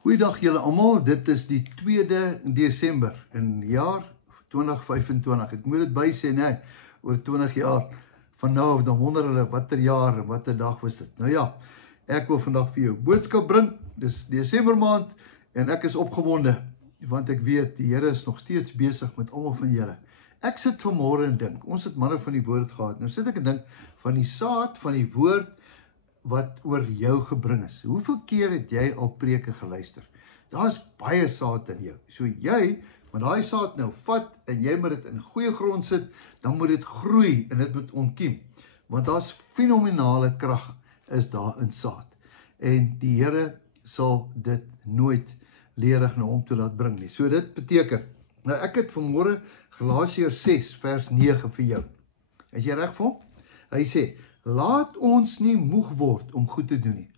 Goeiedag julle almal, dit is die 2de Desember in jaar 2025. Ek moet dit by sê, nee, oor 20 jaar van nou af, dan wonder hulle, wat jaar en wat dag was dit. Nou ja, ek wil vandag vir jou boodskap bring, dis Desember maand, en ek is opgewonde, want ek weet, die Here is nog steeds besig met almal van julle. Ek sit vanmôre en dink, ons het manne van die woord gehad, nou sit ek en dink, van die saad van die woord, wat oor jou gebring is. Hoeveel keer het jy al preke geluister? Daar is baie saad in jou. So jy, maar daai saad nou vat, en jy moet dit in goeie grond sit, dan moet dit groei, en dit moet ontkiem. Want daar's fenomenale krag is daar in saad. En die Here sal dit nooit leerig na hom toe laat bring nie. So dit beteken, nou ek het vanmôre Galasiërs 6 vers 9 vir jou. Is jy reg vir hom? Hy sê, laat ons nie moeg word om goed te doen nie.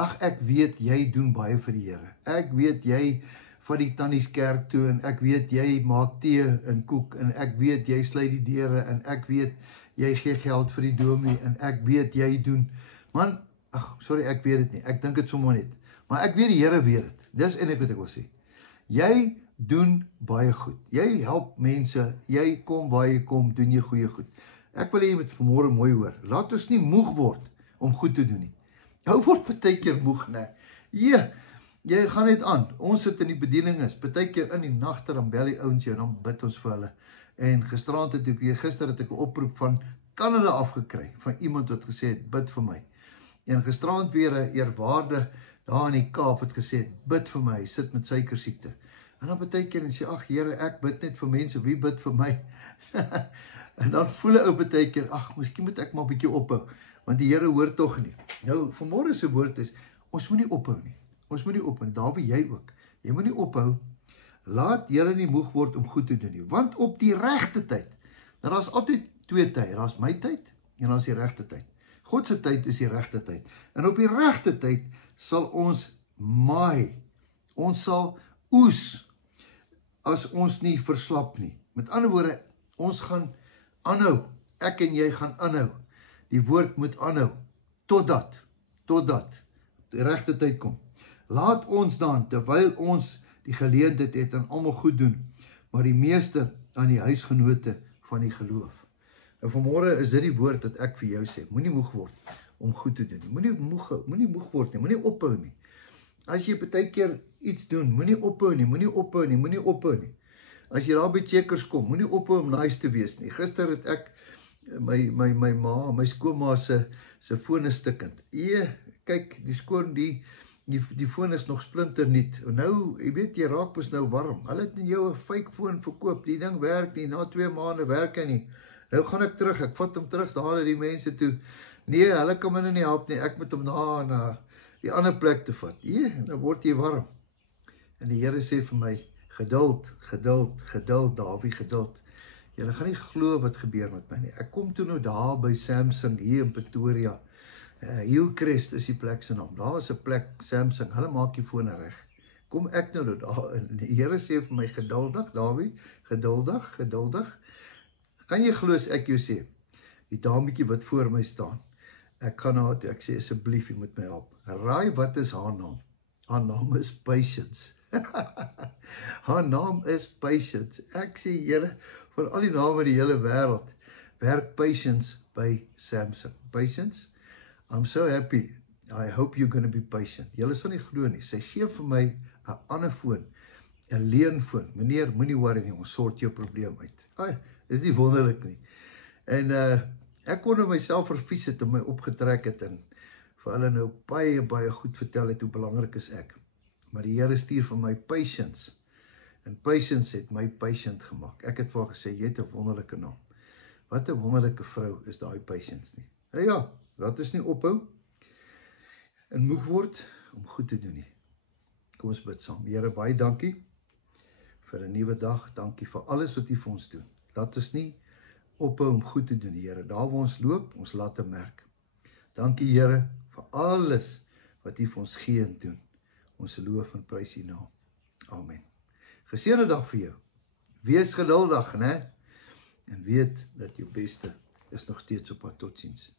Ag, ek weet jy doen baie vir die Here. Ek weet jy vat die tannies kerk toe en ek weet jy maak tee en koek en ek weet jy sluit die deure en ek weet jy gee geld vir die dominee en ek weet jy doen. Man, ag, sorry, ek weet dit nie. Ek dink dit sommer net. Maar ek weet die Here weet dit. Dis eintlik wat ek wil sê. Jy doen baie goed. Jy help mense. Jy kom waar jy kom, doen jy goeie goed. Ek wil hê jy moet vanmôre mooi hoor. Laat ons nie moeg word om goed te doen nie. Jou word partykeer moeg, né? Jy gaan net aan. Ons sit in die bediening is, partykeer in die nagte dan bel die ouens jou en dan bid ons vir hulle. En gister het ek 'n oproep van Kanada afgekry van iemand wat gesê het bid vir my. En gisterand weer 'n eerwaarde daar in die Kaap wat gesê het bid vir my, hy sit met suikersiekte. En dan partykeer en sê ag Here, ek bid net vir mense, wie bid vir my? En dan voel 'n ou partykeer, ag, miskien moet ek maar 'n bietjie ophou, want die Here hoor tog nie. Nou, vanmôre se woord is, ons moet nie ophou nie. Ons moet nie ophou, daar wie jy ook. Jy moet nie ophou, laat julle nie moeg word om goed te doen nie, want op die regte tyd, nou daar's altyd twee tye, daar's my tyd, en daar's die regte tyd. God se tyd is die regte tyd, en op die regte tyd sal ons maai, ons sal oes, as ons nie verslap nie. Met ander woorde, ons gaan aanhou, ek en jy gaan aanhou, die woord moet aanhou, totdat die regte tyd kom. Laat ons dan, terwyl ons die geleentheid het en almal goed doen, maar die meeste aan die huisgenote van die geloof. En vanmôre is dit die woord dat ek vir jou sê, moenie moeg word om goed te doen nie, moenie moeg word nie, moenie ophou nie. As jy partykeer iets doen, moenie ophou nie. As jy daar by Checkers kom, moenie ophou om nice te wees nie. Gister het ek my skoonma se foon is stikkend. Kyk, die foon is nog splinternuut. Nou, jy weet, jy raak mos nou warm. Hulle het in jou 'n fake foon verkoop. Die ding werk nie, na 2 maande werk hy nie. Nou gaan ek terug, ek vat hom terug daar na die mense toe. Nee, hulle kan my nie help nie. Ek moet hom na die ander plek te vat. Dan word jy warm. En die Here sê vir my, geduld, Dawie, geduld. Julle gaan nie glo wat gebeur met my nie. Ek kom toe nou daar by Samsung, hier in Pretoria. Hillcrest is die plek se naam. Daar is 'n plek, Samsung, hulle maak die fone reg. Kom ek nou daar, en die Here sê vir my, geduldig, Dawie, geduldig. Kan jy glo as ek jou sê, die dametjie wat voor my staan, ek gaan na haar toe, ek sê, asseblief, jy moet my help. Raai, wat is haar naam? Haar naam is Patience. Haar naam is Patience. Ek sê, Here, van al die name in die hele wêreld, werk Patience by Samsung. Patience, I'm so happy. I hope you're going to be patient. Julle sal nie glo nie. Sy gee vir my 'n ander foon, 'n leenfoon. Meneer, moenie worry nie, ons sort jou probleem uit. Is nie wonderlik nie. En ek kon nou myself vervies het en my opgetrek het en vir hulle nou baie goed vertel het hoe belangrik is ek. Maar die Here stuur vir my Patience. En Patience het my patient gemaak. Ek het vir haar gesê, jy het 'n wonderlike naam. Wat 'n wonderlike vrou is daai Patience nie. Ja, laat ons nie ophou en moeg word om goed te doen nie. Kom ons bid saam. Here, baie dankie vir 'n nuwe dag. Dankie vir alles wat U vir ons doen. Laat ons nie ophou om goed te doen, Here. Daar waar ons loop, ons laat 'n merk. Dankie, Here, vir alles wat U vir ons gee en doen. Ons loof en prys U naam. Amen. Geseënde dag vir jou. Wees geduldig, né? En weet dat jou beste is nog steeds op pad. Totsiens.